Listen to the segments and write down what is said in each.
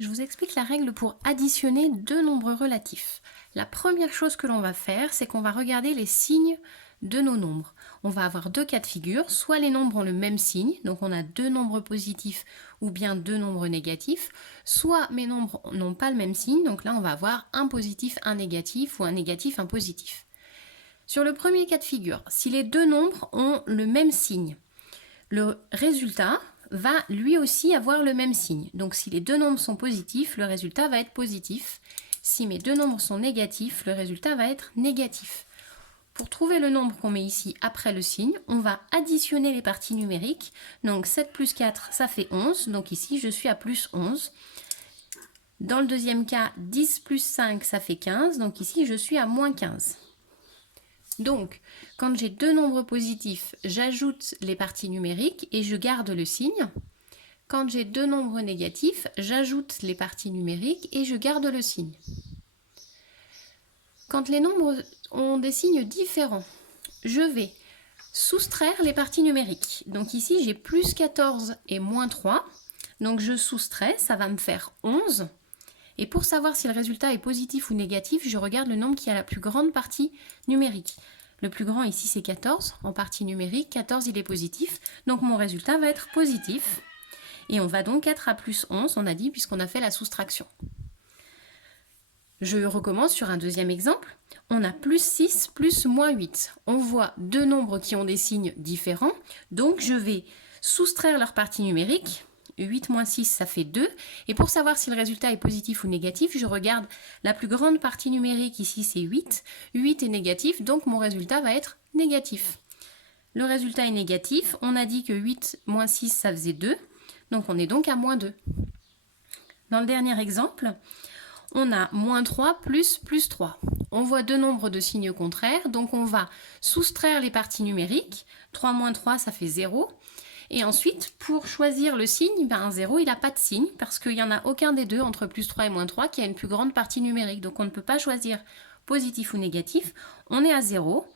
Je vous explique la règle pour additionner deux nombres relatifs. La première chose que l'on va faire, c'est qu'on va regarder les signes de nos nombres. On va avoir deux cas de figure, soit les nombres ont le même signe, donc on a deux nombres positifs ou bien deux nombres négatifs, soit mes nombres n'ont pas le même signe, donc là on va avoir un positif, un négatif ou un négatif, un positif. Sur le premier cas de figure, si les deux nombres ont le même signe, le résultat va lui aussi avoir le même signe. Donc si les deux nombres sont positifs, le résultat va être positif. Si mes deux nombres sont négatifs, le résultat va être négatif. Pour trouver le nombre qu'on met ici après le signe, on va additionner les parties numériques. Donc 7 plus 4, ça fait 11. Donc ici, je suis à plus 11. Dans le deuxième cas, 10 plus 5, ça fait 15. Donc ici, je suis à moins 15. Donc, quand j'ai deux nombres positifs, j'ajoute les parties numériques et je garde le signe. Quand j'ai deux nombres négatifs, j'ajoute les parties numériques et je garde le signe. Quand les nombres ont des signes différents, je vais soustraire les parties numériques. Donc ici, j'ai plus 14 et moins 3. Donc je soustrais, ça va me faire 11. Et pour savoir si le résultat est positif ou négatif, je regarde le nombre qui a la plus grande partie numérique. Le plus grand ici, c'est 14 en partie numérique. 14, il est positif. Donc mon résultat va être positif. Et on va donc être à plus 11, on a dit, puisqu'on a fait la soustraction. Je recommence sur un deuxième exemple. On a plus 6 plus moins 8. On voit deux nombres qui ont des signes différents. Donc je vais soustraire leur partie numérique. 8 moins 6, ça fait 2. Et pour savoir si le résultat est positif ou négatif, je regarde la plus grande partie numérique, ici c'est 8. 8 est négatif, donc mon résultat va être négatif. Le résultat est négatif, on a dit que 8 moins 6, ça faisait 2. Donc on est donc à moins 2. Dans le dernier exemple, on a moins 3 plus 3. On voit deux nombres de signes contraires, donc on va soustraire les parties numériques. 3 moins 3, ça fait 0. Et ensuite, pour choisir le signe, 0, il n'a pas de signe, parce qu'il n'y en a aucun des deux, entre plus 3 et moins 3, qui a une plus grande partie numérique. Donc on ne peut pas choisir positif ou négatif. On est à 0.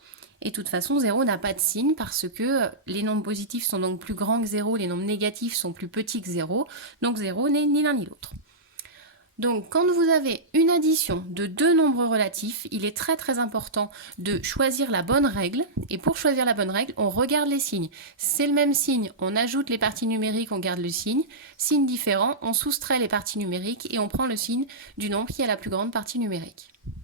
Et de toute façon, 0 n'a pas de signe, parce que les nombres positifs sont donc plus grands que 0, les nombres négatifs sont plus petits que 0. Donc 0 n'est ni l'un ni l'autre. Donc, quand vous avez une addition de deux nombres relatifs, il est très important de choisir la bonne règle. Et pour choisir la bonne règle, on regarde les signes. C'est le même signe, on ajoute les parties numériques, on garde le signe. Signe différent, on soustrait les parties numériques et on prend le signe du nombre qui a la plus grande partie numérique.